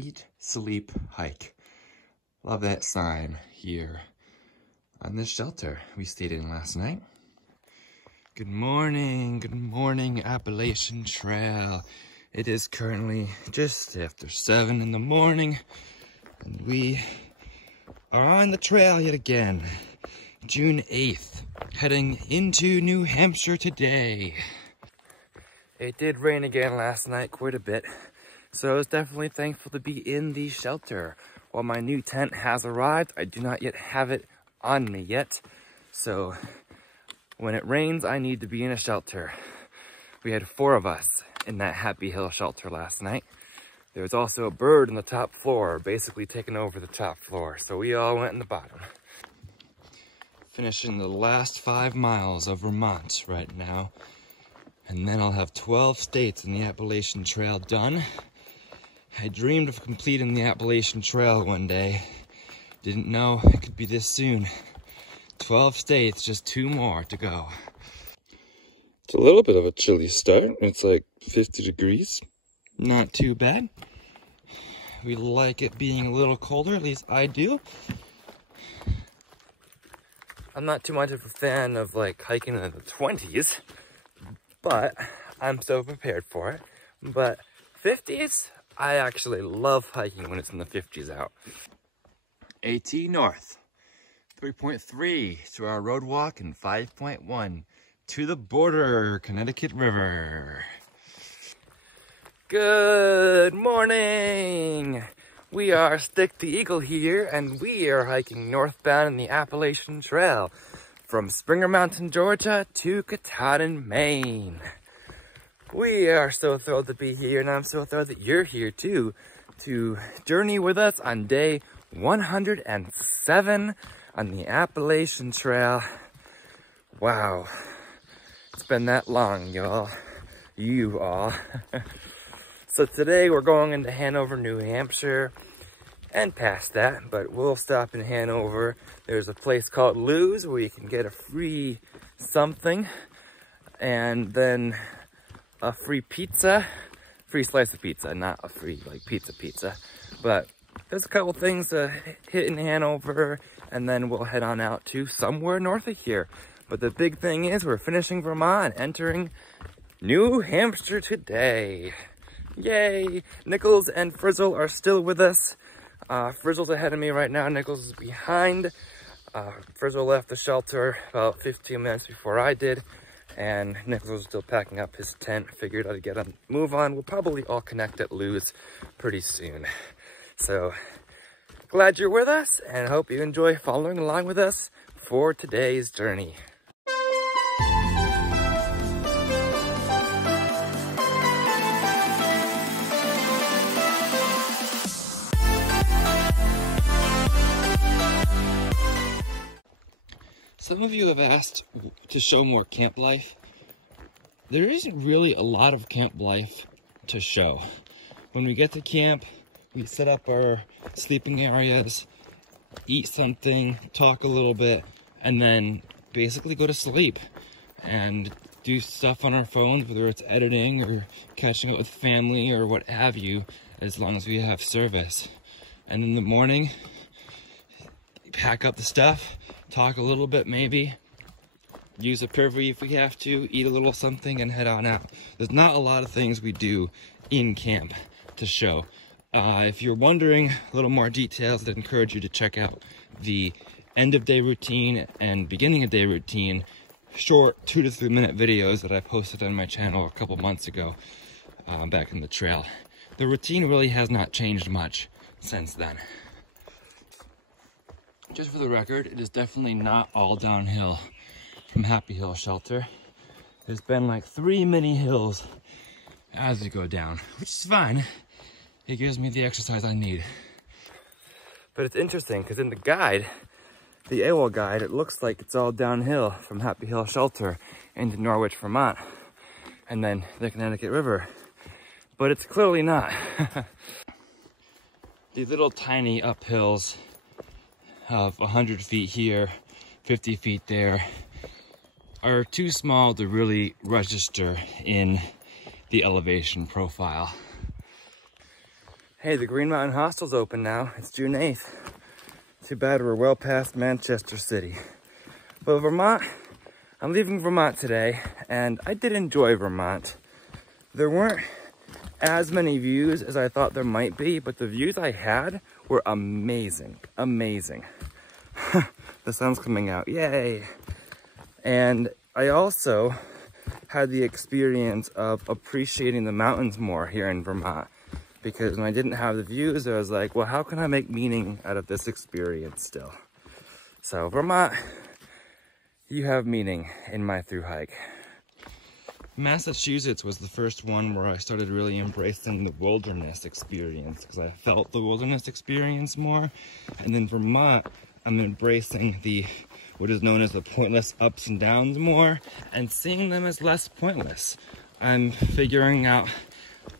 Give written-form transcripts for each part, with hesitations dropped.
Eat, sleep, hike. Love that sign here on this shelter we stayed in last night. Good morning, Appalachian Trail. It is currently just after 7 in the morning, and we are on the trail yet again. June 8th, heading into New Hampshire today. It did rain again last night quite a bit, so I was definitely thankful to be in the shelter. While my new tent has arrived, I do not yet have it on me yet, so when it rains, I need to be in a shelter. We had 4 of us in that Happy Hill shelter last night. There was also a bird in the top floor, basically taking over the top floor, so we all went in the bottom. Finishing the last 5 miles of Vermont right now, and then I'll have 12 states in the Appalachian Trail done. I dreamed of completing the Appalachian Trail one day. Didn't know it could be this soon. 12 states, just 2 more to go. It's a little bit of a chilly start. It's like 50 degrees. Not too bad. We like it being a little colder, at least I do. I'm not too much of a fan of like hiking in the 20s, but I'm so prepared for it. But 50s, I actually love hiking when it's in the 50s out. AT North, 3.3 to our road walk, and 5.1 to the border, Connecticut River. Good morning! We are Stick the Eagle here, and we are hiking northbound in the Appalachian Trail from Springer Mountain, Georgia to Katahdin, Maine. We are so thrilled to be here, and I'm so thrilled that you're here too, to journey with us on day 107 on the Appalachian Trail. Wow, it's been that long, y'all. You all. So today we're going into Hanover, New Hampshire, and past that, but we'll stop in Hanover. There's a place called Lou's where you can get a free something, and then a free pizza, free slice of pizza, not a free like pizza. But there's a couple things to hit in Hanover, and then we'll head on out to somewhere north of here. But the big thing is we're finishing Vermont, entering New Hampshire today. Yay! Nichols and Frizzle are still with us. Frizzle's ahead of me right now. Nichols is behind. Frizzle left the shelter about 15 minutes before I did, and Nichols was still packing up his tent. Figured I'd get a move on. We'll probably all connect at Lou's pretty soon. So, glad you're with us, and hope you enjoy following along with us for today's journey. Some of you have asked to show more camp life. There isn't really a lot of camp life to show. When we get to camp, we set up our sleeping areas, eat something, talk a little bit, and then basically go to sleep and do stuff on our phones, whether it's editing or catching up with family or what have you, as long as we have service. And in the morning, pack up the stuff, talk a little bit maybe, use a privy if we have to, eat a little something, and head on out. There's not a lot of things we do in camp to show. If you're wondering a little more details, I'd encourage you to check out the end of day routine and beginning of day routine, short 2 to 3 minute videos that I posted on my channel a couple months ago, back in the trail. The routine really has not changed much since then. Just for the record, it is definitely not all downhill from Happy Hill Shelter. There's been like 3 mini hills as we go down, which is fine. It gives me the exercise I need. But it's interesting because in the guide, the AWOL guide, it looks like it's all downhill from Happy Hill Shelter into Norwich, Vermont, and then the Connecticut River. But it's clearly not. These little tiny uphills of 100 feet here, 50 feet there, are too small to really register in the elevation profile. Hey, the Green Mountain Hostel's open now. It's June 8th. Too bad we're well past Manchester City. But Vermont, I'm leaving Vermont today, and I did enjoy Vermont. There weren't as many views as I thought there might be, but the views I had were amazing, amazing. The sun's coming out, yay. And I also had the experience of appreciating the mountains more here in Vermont, because when I didn't have the views, I was like, well, how can I make meaning out of this experience still? So Vermont, you have meaning in my Thru-Hike. Massachusetts was the first one where I started really embracing the wilderness experience, because I felt the wilderness experience more. And then Vermont, I'm embracing what is known as the pointless ups and downs more, and seeing them as less pointless. I'm figuring out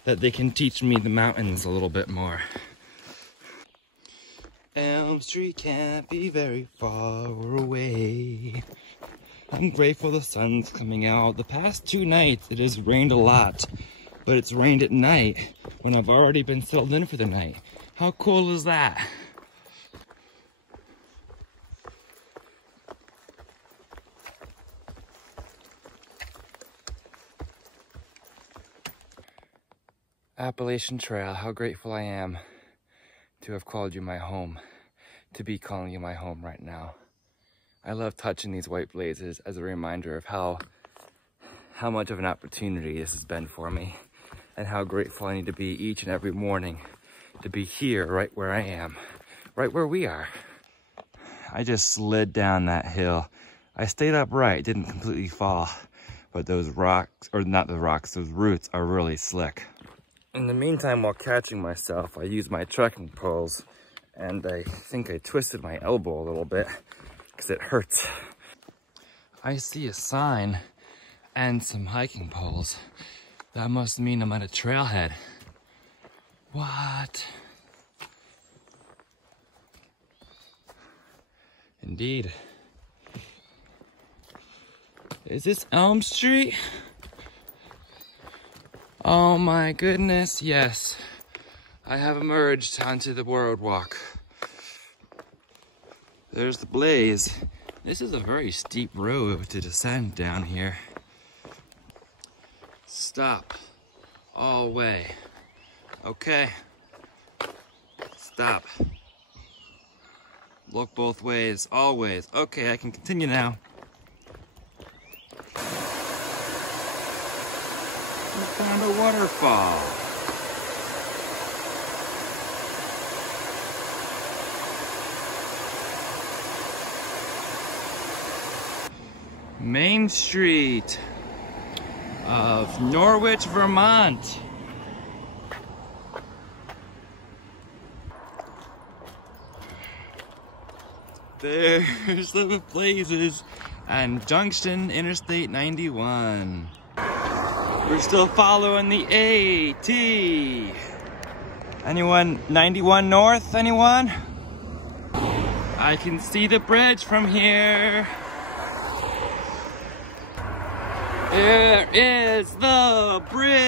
that they can teach me the mountains a little bit more. Elm Street can't be very far away. I'm grateful the sun's coming out. The past 2 nights it has rained a lot, but it's rained at night when I've already been settled in for the night. How cool is that? Appalachian Trail, how grateful I am to have called you my home, to be calling you my home right now. I love touching these white blazes as a reminder of how much of an opportunity this has been for me, and how grateful I need to be each and every morning to be here right where I am, right where we are. I just slid down that hill. I stayed upright, didn't completely fall, but those rocks, or not the rocks, those roots are really slick. In the meantime, while catching myself, I used my trekking poles, and I think I twisted my elbow a little bit because it hurts. I see a sign and some hiking poles. That must mean I'm at a trailhead. What? Indeed. Is this Elm Street? Oh my goodness, yes. I have emerged onto the boardwalk. There's the blaze. This is a very steep road to descend down here. Stop. All way. Okay. Stop. Look both ways, always. Okay, I can continue now. We found a waterfall. Main Street of Norwich, Vermont. There's the blazes and Junction Interstate 91. We're still following the AT. Anyone 91 north, anyone? I can see the bridge from here. There is the bridge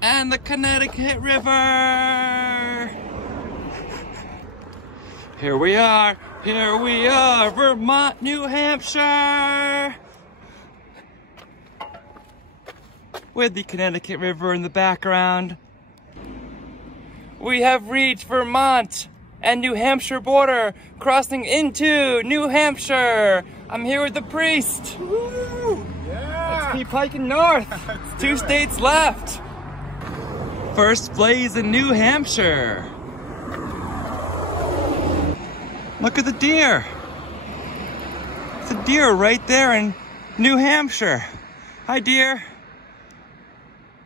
and the Connecticut River. Here we are, Vermont, New Hampshire. With the Connecticut River in the background. We have reached Vermont and New Hampshire border, crossing into New Hampshire. I'm here with the priest. Woo! Yeah. Let's keep hiking north. 2 states left. First blaze in New Hampshire. Look at the deer. It's a deer right there in New Hampshire. Hi, deer.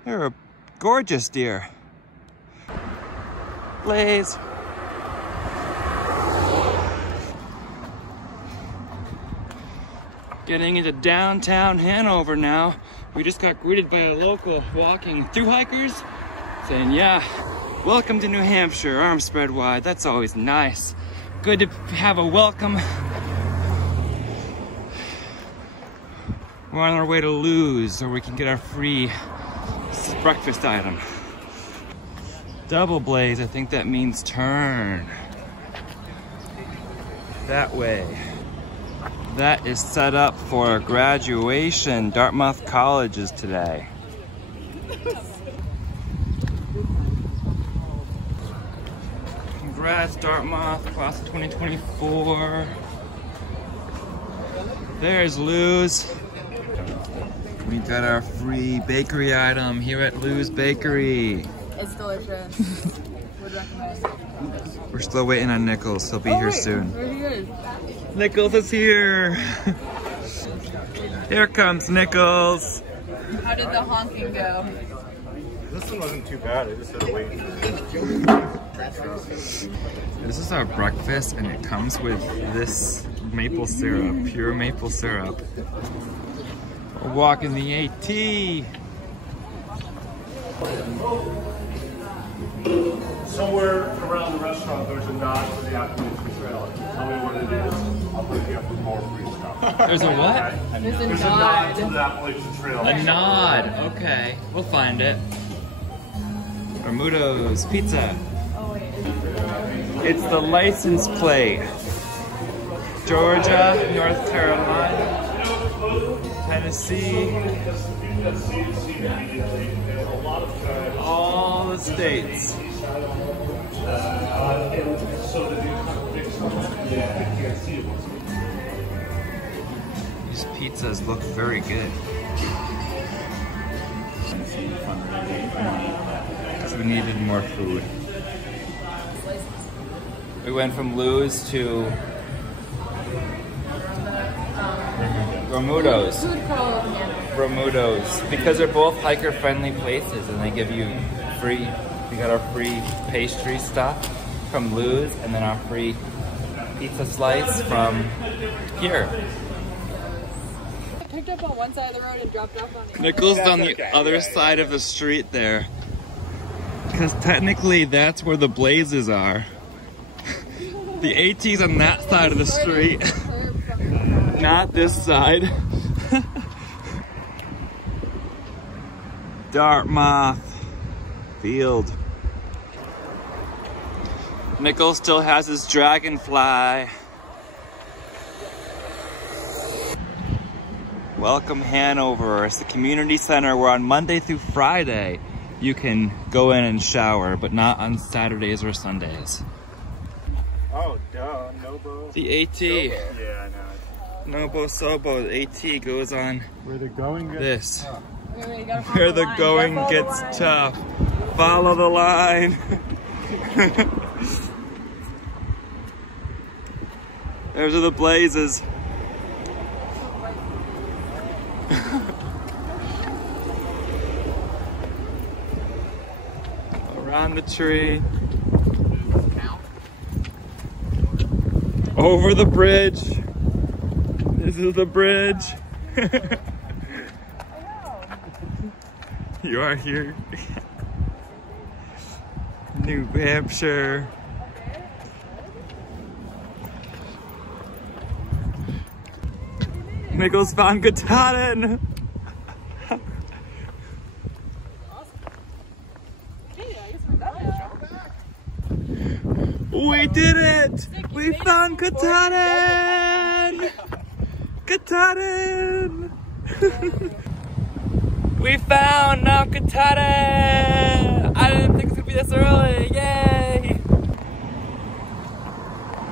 They're a gorgeous deer. Blaze. Getting into downtown Hanover now. We just got greeted by a local walking thru-hikers saying, yeah, welcome to New Hampshire, arms spread wide. That's always nice. Good to have a welcome. We're on our way to Lou's, so we can get our free breakfast item. double blaze, I think that means turn. That way. That is set up for graduation. Dartmouth College is today. Congrats, Dartmouth, class of 2024. There's Lou's. We got our free bakery item here at Lou's Bakery. It's delicious. Would recommend. We're still waiting on Nichols. He'll be here soon. There he is. Nichols is here. Here comes Nichols. How did the honking go? This one wasn't too bad. I just had to wait. This is our breakfast, and it comes with this maple syrup, pure maple syrup. We're walking the AT. Somewhere around the restaurant, there's a nod for the Appalachian Trail. Tell me what it is. I'll put you up with more free stuff. There's a what? There's a There's a nod to the Appalachian Trail. A nod. Okay, we'll find it. Bermudo's Pizza. It's the license plate. Georgia, North Carolina, Tennessee, all the states. These pizzas look very good. Because we needed more food. We went from Lou's to Bermudo's. Bermudo's. Because they're both hiker-friendly places and they give you free, we got our free pastry stuff from Lou's and then our free pizza slice from here. I picked up on one side of the road and dropped off on the other. Nichols on the other side of the street there. Because technically that's where the blazes are. The AT's on that side of the street. Not this side. Dartmouth Field. Nichols still has his dragonfly. Welcome Hanover. It's the community center where on Monday through Friday you can go in and shower, but not on Saturdays or Sundays. Oh, duh. Nobo. The AT. Yeah, I know. Nobo Sobo. The AT goes on Where the going gets this. tough. Where the going gets tough. Follow the line. Those are the blazes. Around the tree. Over the bridge. This is the bridge. You are here. New Hampshire. Nichols found Katahdin. We did it! We found Katahdin! Katahdin! We found Mount Katahdin! I didn't think it was gonna be this early. Yay!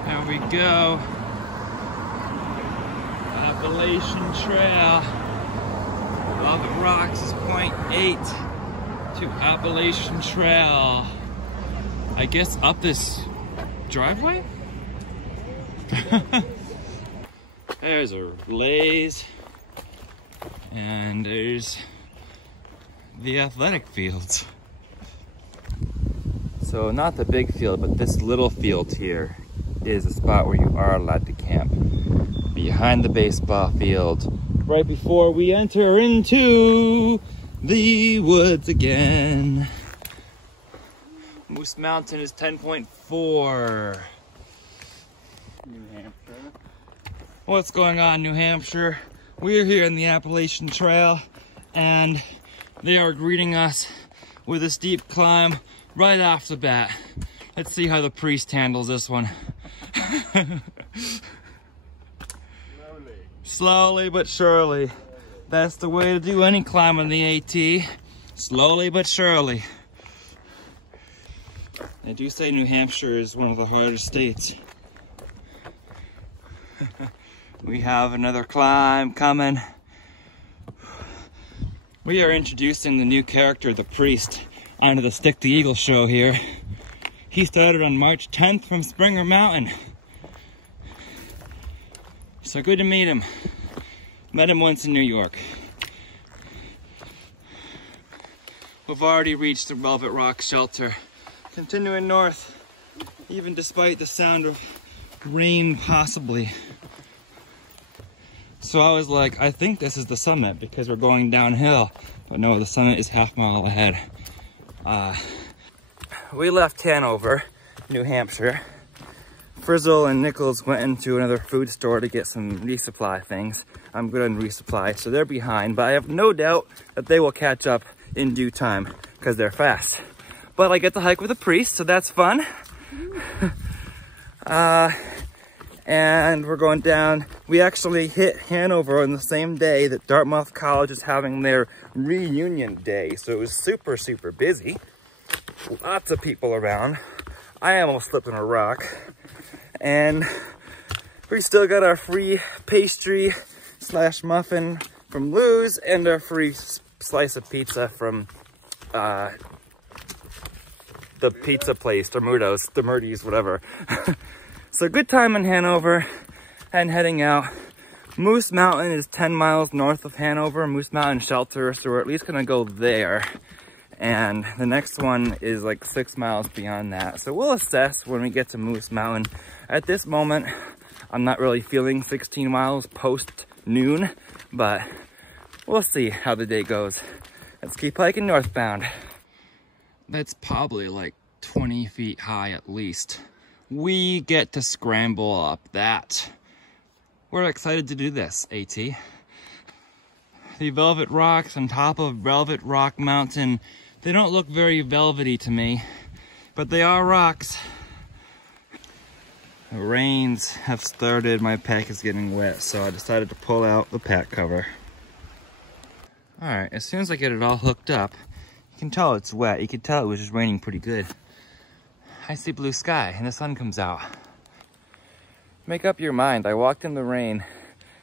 There we go. Appalachian Trail. All the rocks is 0.8 to Appalachian Trail. I guess up this driveway? There's a blaze. And there's the athletic fields. So not the big field, but this little field here is a spot where you are allowed to camp. Behind the baseball field, right before we enter into the woods again. Moose Mountain is 10.4. New Hampshire. What's going on, New Hampshire? We're here in the Appalachian Trail, and they are greeting us with a steep climb right off the bat. Let's see how the priest handles this one. Slowly but surely. That's the way to do any climb on the AT. Slowly but surely. They do say New Hampshire is one of the hardest states. We have another climb coming. We are introducing the new character, the priest, onto the Stick the Eagle show here. He started on March 10th from Springer Mountain. So good to meet him. Met him once in New York. We've already reached the Velvet Rock shelter. Continuing north, even despite the sound of rain possibly. So I was like, I think this is the summit because we're going downhill. But no, the summit is half a mile ahead. We left Hanover, New Hampshire. Frizzle and Nichols went into another food store to get some resupply things. I'm good on resupply, so they're behind, but I have no doubt that they will catch up in due time because they're fast. But I get to hike with a priest, so that's fun. And we're going down. We actually hit Hanover on the same day that Dartmouth College is having their reunion day, so it was super, super busy. Lots of people around. I almost slipped on a rock. And we still got our free pastry / muffin from Lou's and our free slice of pizza from the pizza place, Dermurdo's, whatever. So good time in Hanover and heading out. Moose Mountain is 10 miles north of Hanover, Moose Mountain Shelter, so we're at least gonna go there. And the next one is like 6 miles beyond that. So we'll assess when we get to Moose Mountain. At this moment, I'm not really feeling 16 miles post noon, but we'll see how the day goes. Let's keep hiking northbound. That's probably like 20 feet high at least. We get to scramble up that. We're excited to do this, AT. The Velvet Rocks on top of Velvet Rock Mountain, they don't look very velvety to me, but they are rocks. The rains have started, my pack is getting wet, so I decided to pull out the pack cover. All right, as soon as I get it all hooked up, you can tell it's wet. You can tell it was just raining pretty good. I see blue sky and the sun comes out. Make up your mind, I walked in the rain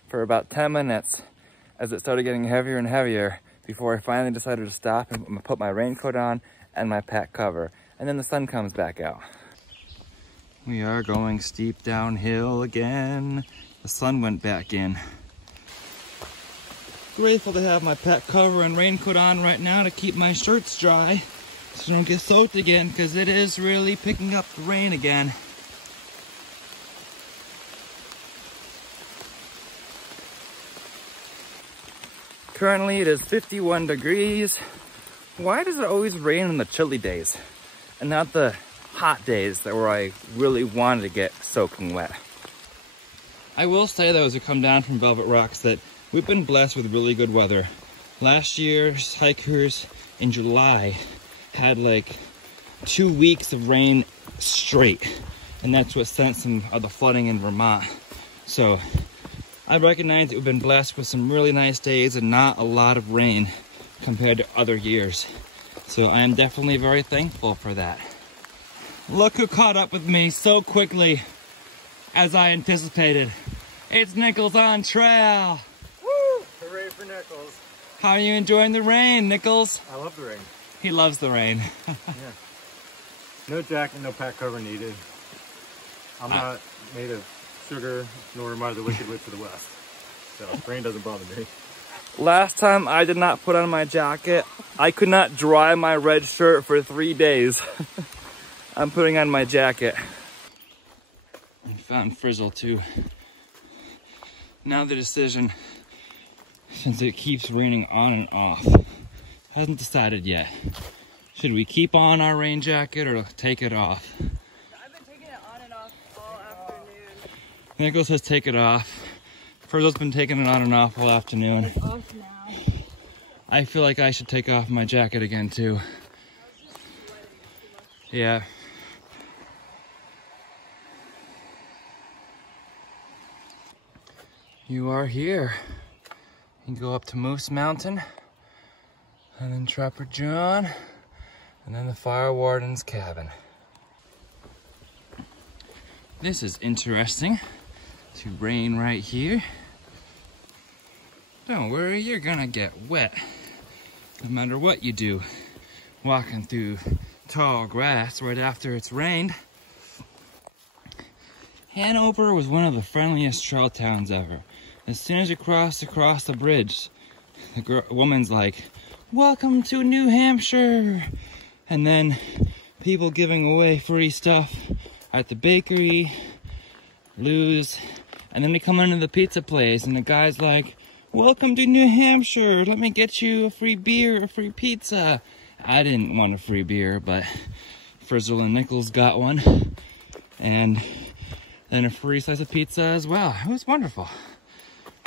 for about 10 minutes as it started getting heavier and heavier before I finally decided to stop and put my raincoat on and my pack cover. And then the sun comes back out. We are going steep downhill again. The sun went back in. Grateful to have my pack cover and raincoat on right now to keep my shirts dry so I don't get soaked again, because it is really picking up the rain again. Currently it is 51 degrees. Why does it always rain on the chilly days and not the hot days that where I really wanted to get soaking wet? I will say though, as we come down from Velvet Rocks, that we've been blessed with really good weather. Last year's hikers in July had like 2 weeks of rain straight, and that's what sent some of the flooding in Vermont. So I recognize that we've been blessed with some really nice days and not a lot of rain compared to other years. So I am definitely very thankful for that. Look who caught up with me so quickly as I anticipated. It's Nichols on trail. Woo! Hooray for Nichols. How are you enjoying the rain, Nichols? I love the rain. He loves the rain. Yeah. No jacket, no pack cover needed. I'm not made of sugar, nor am I the Wicked Witch of the West. So rain doesn't bother me. Last time I did not put on my jacket, I could not dry my red shirt for 3 days. I'm putting on my jacket. I found Frizzle too. Now the decision, since it keeps raining on and off, hasn't decided yet. Should we keep on our rain jacket or take it off? I've been taking it on and off all afternoon. Nichols says take it off. Frizzle's been taking it on and off all afternoon. It's off now. I feel like I should take off my jacket again too. Yeah. You are here. You can go up to Moose Mountain, and then Trapper John, and then the fire warden's cabin. This is interesting. To rain right here. Don't worry, you're gonna get wet. No matter what you do, walking through tall grass right after it's rained. Hanover was one of the friendliest trail towns ever. As soon as you crossed across the bridge, the woman's like, "Welcome to New Hampshire!" And then people giving away free stuff at the bakery, Lou's, and then we come into the pizza place and the guy's like, "Welcome to New Hampshire, let me get you a free beer, a free pizza." I didn't want a free beer, but Frizzle and Nichols got one. And then a free slice of pizza as well. It was wonderful.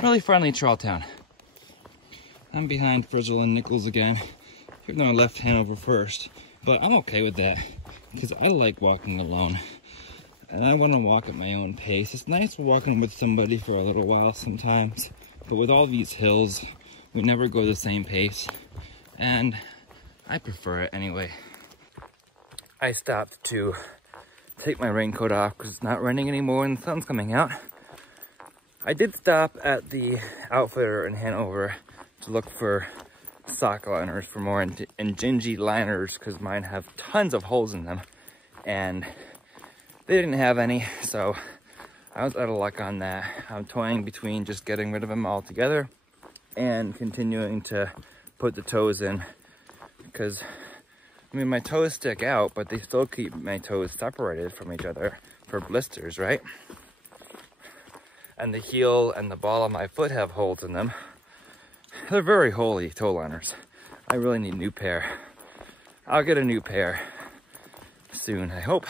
Really friendly trail town. I'm behind Frizzle and Nichols again, even though I left Hanover first. But I'm okay with that, because I like walking alone. And I want to walk at my own pace. It's nice walking with somebody for a little while sometimes. But with all these hills, we never go the same pace. And I prefer it anyway. I stopped to take my raincoat off because it's not raining anymore and the sun's coming out. I did stop at the Outfitter in Hanover to look for sock liners, for more Injinji liners, because mine have tons of holes in them. And they didn't have any, so I was out of luck on that. I'm toying between just getting rid of them altogether and continuing to put the toes in, because I mean, my toes stick out, but they still keep my toes separated from each other for blisters, right? And the heel and the ball of my foot have holes in them. They're very holey toe liners. I really need a new pair. I'll get a new pair soon, I hope.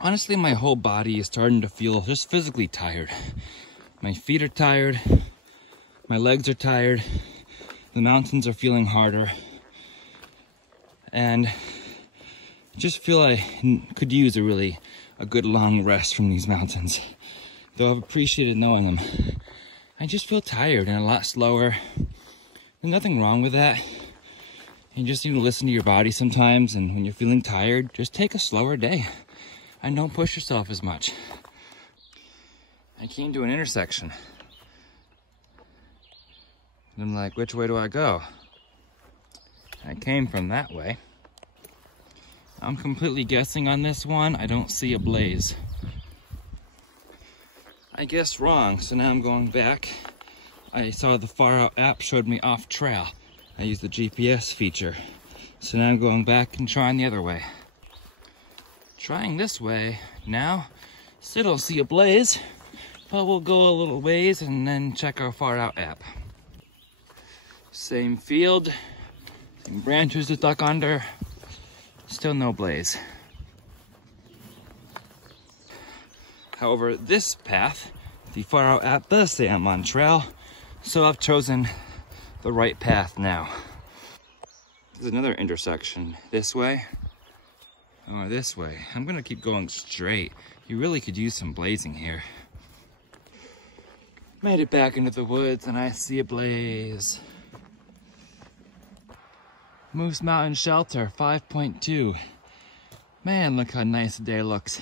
Honestly, my whole body is starting to feel just physically tired. My feet are tired. My legs are tired. The mountains are feeling harder. And I just feel I could use a good long rest from these mountains. Though I've appreciated knowing them. I just feel tired and a lot slower. There's nothing wrong with that. You just need to listen to your body sometimes, and when you're feeling tired, just take a slower day. And don't push yourself as much. I came to an intersection. And I'm like, which way do I go? I came from that way. I'm completely guessing on this one. I don't see a blaze. I guessed wrong, so now I'm going back. I saw the Far Out app showed me off trail. I used the GPS feature. So now I'm going back and trying the other way. Trying this way now, still don't see a blaze, but we'll go a little ways and then check our Far Out app. Same field, same branches to duck under, still no blaze. However, this path, the Far Out app does say I'm on trail, so I've chosen the right path now. There's another intersection this way. Or this way. I'm gonna keep going straight. You really could use some blazing here. Made it back into the woods and I see a blaze. Moose Mountain Shelter, 5.2. Man, look how nice the day looks.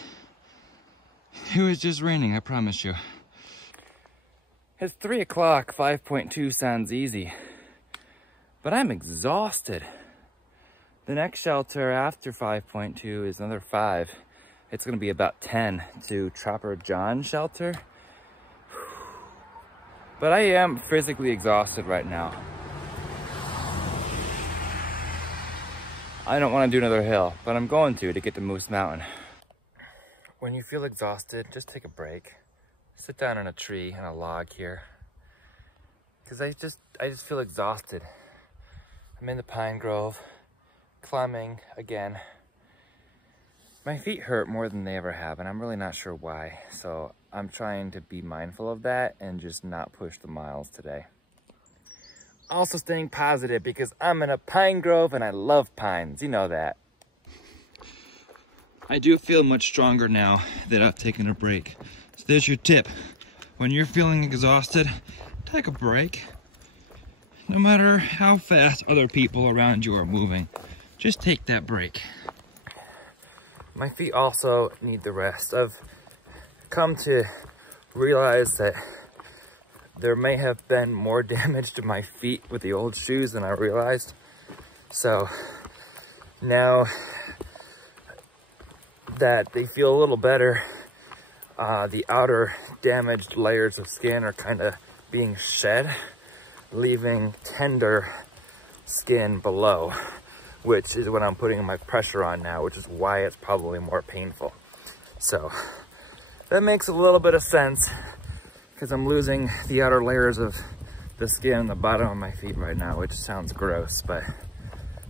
It was just raining, I promise you. It's 3 o'clock, 5.2 sounds easy. But I'm exhausted. The next shelter after 5.2 is another 5. It's gonna be about 10 to Trapper John shelter. But I am physically exhausted right now. I don't wanna do another hill, but I'm going to get to Moose Mountain. When you feel exhausted, just take a break. Sit down on a tree, on a log here. Cause I just feel exhausted. I'm in the pine grove. Climbing again. My feet hurt more than they ever have, and I'm really not sure why. So I'm trying to be mindful of that and just not push the miles today. Also staying positive because I'm in a pine grove and I love pines. You know that. I do feel much stronger now that I've taken a break. So there's your tip. When you're feeling exhausted, take a break. No matter how fast other people around you are moving, just take that break. My feet also need the rest. I've come to realize that there may have been more damage to my feet with the old shoes than I realized. So now that they feel a little better, the outer damaged layers of skin are kind of being shed, leaving tender skin below, which is what I'm putting my pressure on now, which is why it's probably more painful. So that makes a little bit of sense because I'm losing the outer layers of the skin on the bottom of my feet right now, which sounds gross, but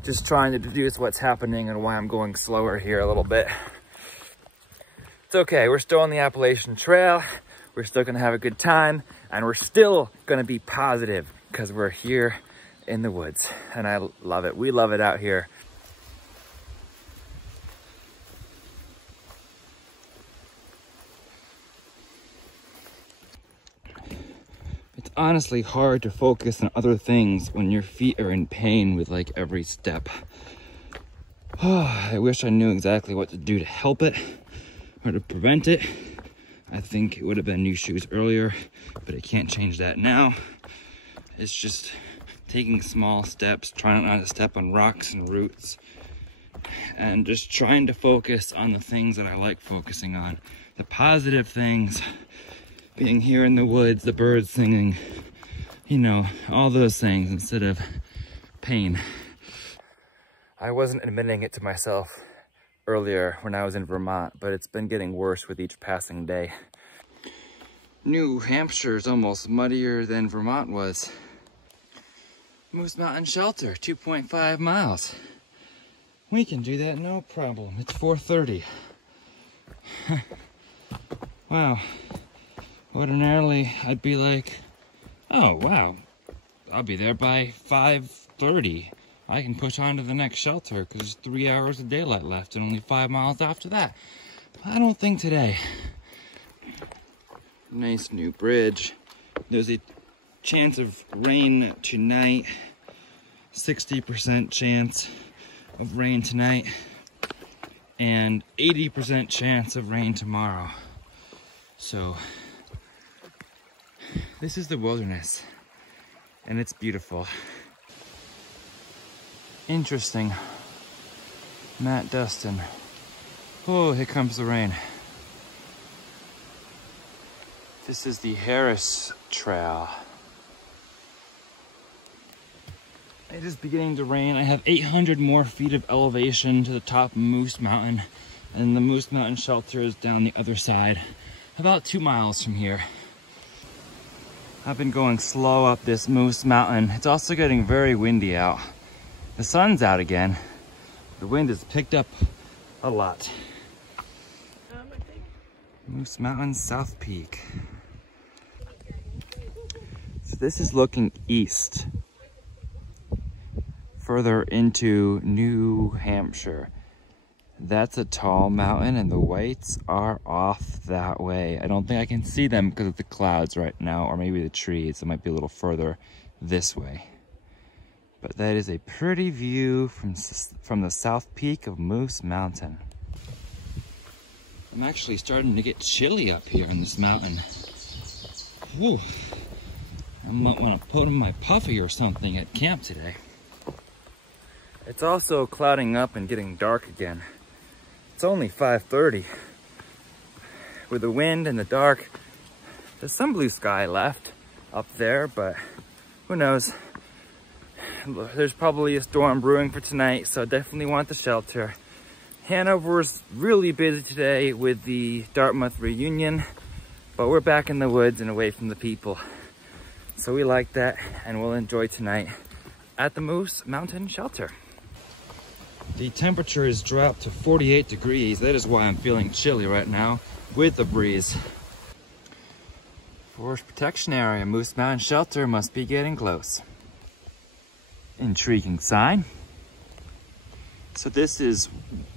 just trying to deduce what's happening and why I'm going slower here a little bit. It's okay, we're still on the Appalachian Trail. We're still gonna have a good time, and we're still gonna be positive because we're here in the woods, and I love it. We love it out here. It's honestly hard to focus on other things when your feet are in pain with like every step. Oh, I wish I knew exactly what to do to help it or to prevent it. I think it would have been new shoes earlier, but I can't change that now. It's just taking small steps, trying not to step on rocks and roots, and just trying to focus on the things that I like focusing on. The positive things, being here in the woods, the birds singing, you know, all those things instead of pain. I wasn't admitting it to myself earlier when I was in Vermont, but it's been getting worse with each passing day. New Hampshire is almost muddier than Vermont was. Moose Mountain Shelter, 2.5 miles. We can do that no problem. It's 4:30. Wow. Ordinarily, I'd be like, oh, wow, I'll be there by 5:30. I can push on to the next shelter because there's 3 hours of daylight left and only 5 miles after that. I don't think today. Nice new bridge. There's a chance of rain tonight. 60% chance of rain tonight. And 80% chance of rain tomorrow. So, this is the wilderness. And it's beautiful. Interesting. Matt Dustin. Oh, here comes the rain. This is the Harris Trail. It is beginning to rain. I have 800 more feet of elevation to the top of Moose Mountain, and the Moose Mountain Shelter is down the other side, about 2 miles from here. I've been going slow up this Moose Mountain. It's also getting very windy out. The sun's out again. The wind has picked up a lot. Moose Mountain South Peak. So this is looking east, further into New Hampshire. That's a tall mountain and the whites are off that way. I don't think I can see them because of the clouds right now, or maybe the trees. It might be a little further this way. But that is a pretty view from the south peak of Moose Mountain. I'm actually starting to get chilly up here in this mountain. Whew. I might want to put on my puffy or something at camp today. It's also clouding up and getting dark again. It's only 5:30. With the wind and the dark, there's some blue sky left up there, but who knows? There's probably a storm brewing for tonight, so I definitely want the shelter. Hanover's really busy today with the Dartmouth reunion, but we're back in the woods and away from the people. So we like that, and we'll enjoy tonight at the Moose Mountain Shelter. The temperature has dropped to 48 degrees. That is why I'm feeling chilly right now with the breeze. Forest protection area, Moose Mountain Shelter must be getting close. Intriguing sign. So this is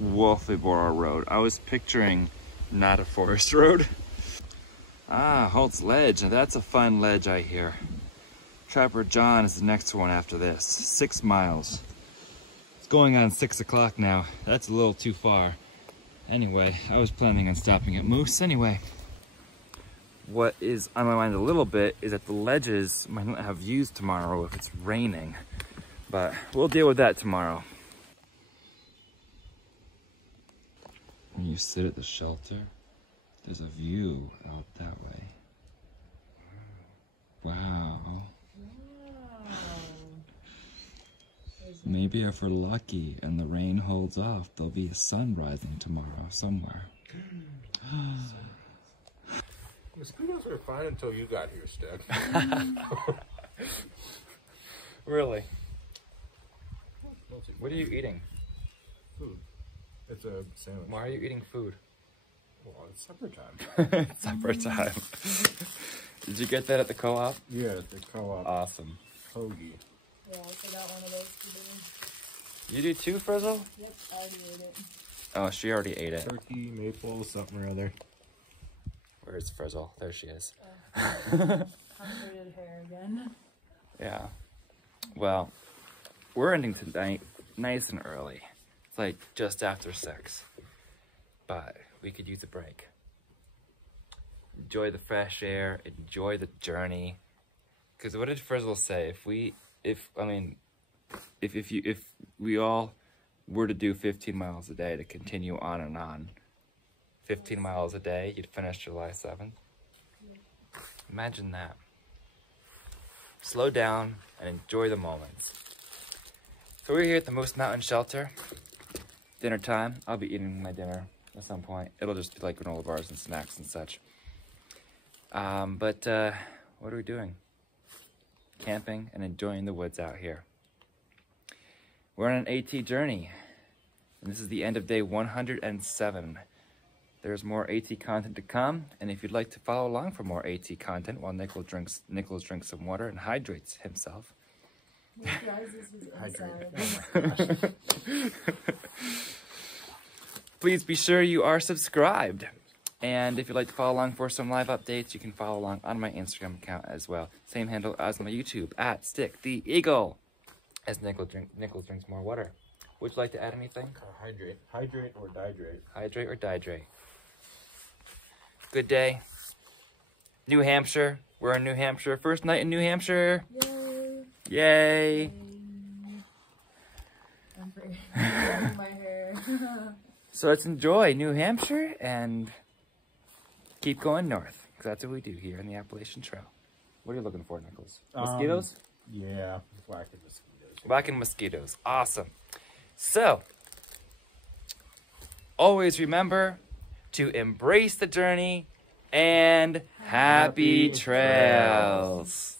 Wolfeboro Road. I was picturing not a forest road. Ah, Holt's Ledge. Now that's a fun ledge, I hear. Trapper John is the next one after this. 6 miles. It's going on 6 o'clock now. That's a little too far. Anyway, I was planning on stopping at Moose anyway. What is on my mind a little bit is that the ledges might not have views tomorrow if it's raining. But we'll deal with that tomorrow. When you sit at the shelter, there's a view out that way. Wow. Maybe if we're lucky and the rain holds off, there'll be a sun rising tomorrow somewhere. Mosquitoes were fine until you got here, Steg. Really? What are you eating? Food. It's a sandwich. Why are you eating food? Well, it's supper time. It's supper time. Did you get that at the co-op? Yeah, at the co-op. Awesome. Hoagie. Yeah, I got one of those today. You do too, Frizzle? Yep, I already ate it. Oh, she already ate it. Turkey, maple, something or other. Where's Frizzle? There she is. Concentrated hair again. Yeah. Well, we're ending tonight nice and early. It's like just after 6. But we could use a break. Enjoy the fresh air, enjoy the journey. Because what did Frizzle say? If we all were to do 15 miles a day to continue on and on, 15 miles a day, you'd finish July 7th. Imagine that. Slow down and enjoy the moments. So we're here at the Moose Mountain Shelter. Dinner time. I'll be eating my dinner at some point. It'll just be like granola bars and snacks and such. What are we doing? Camping and enjoying the woods out here. We're on an AT journey. And this is the end of day 107. There's more AT content to come, and if you'd like to follow along for more AT content while Nicholas drinks some water and hydrates himself. Please be sure you are subscribed. And if you'd like to follow along for some live updates, you can follow along on my Instagram account as well. Same handle as my YouTube, @StickTheEagle. As Nicholas drinks more water. Would you like to add anything? Hydrate. Hydrate or dihydrate. Hydrate or dihydrate. Good day. New Hampshire. We're in New Hampshire. First night in New Hampshire. Yay. Yay. I'm pretty my hair. So let's enjoy New Hampshire and keep going north. Because that's what we do here in the Appalachian Trail. What are you looking for, Nicholas? Mosquitoes? Yeah, whacking mosquitoes. Whacking mosquitoes. Awesome. So, always remember to embrace the journey and happy trails.